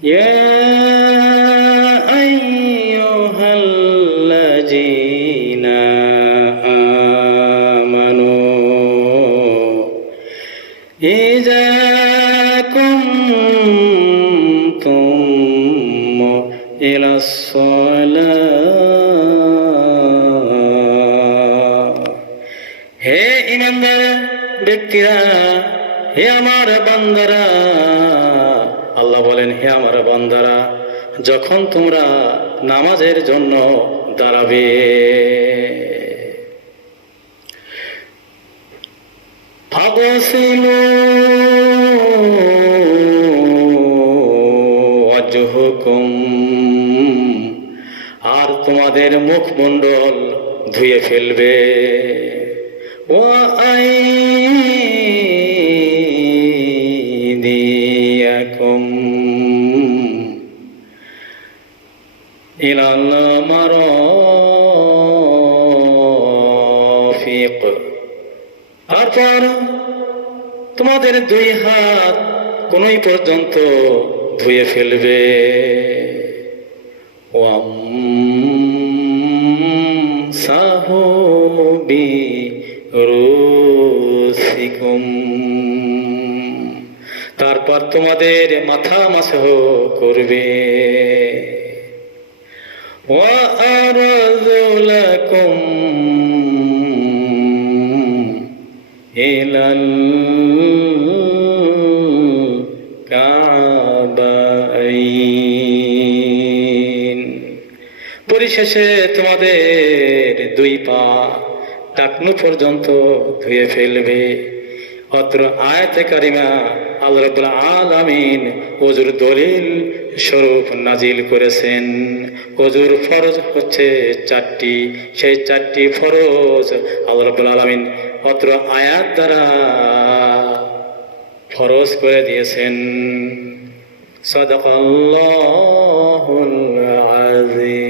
يا أيها الذين آمنوا إذا قمتم إلى الصلاة হে ঈমানদার ব্যক্তিরা, হে আমার বান্দারা, আল্লাহ বলেন, হে আমার বান্দারা, যখন তোমরা নামাজের জন্য দাঁড়াবে, ফাগসিলু ওয়াজহুকুম, আর তোমাদের মুখমণ্ডল ধুয়ে ফেলবে, ওয়া আইদিয়াকুম ইলাল মারাফিক, তারপর তোমাদের দুই হাত কোনই পর্যন্ত ধুয়ে ফেলবে, ওয়ামসাহু বিরুসিকুম, তারপর তোমাদের মাথা মাসহ করবে, ওয়া আরজুলাকুম ইলাল কাবাইন, পরিশেষে তোমাদের দুই পা টাকনু পর্যন্ত ধুয়ে ফেলবে। অত্র আয়াতে কারিমা আল্লাহ রাব্বুল আলামিন ওযুর দলিল স্বরূপ নাজিল করেছেন। ওযুর ফরজ হচ্ছে 4টি, সেই 4টি ফরজ আল্লাহ রাব্বুল আলামিন অত্র আয়াত দ্বারা ফরজ করে দিয়েছেন। সাদাকাল্লাহুল আযীম।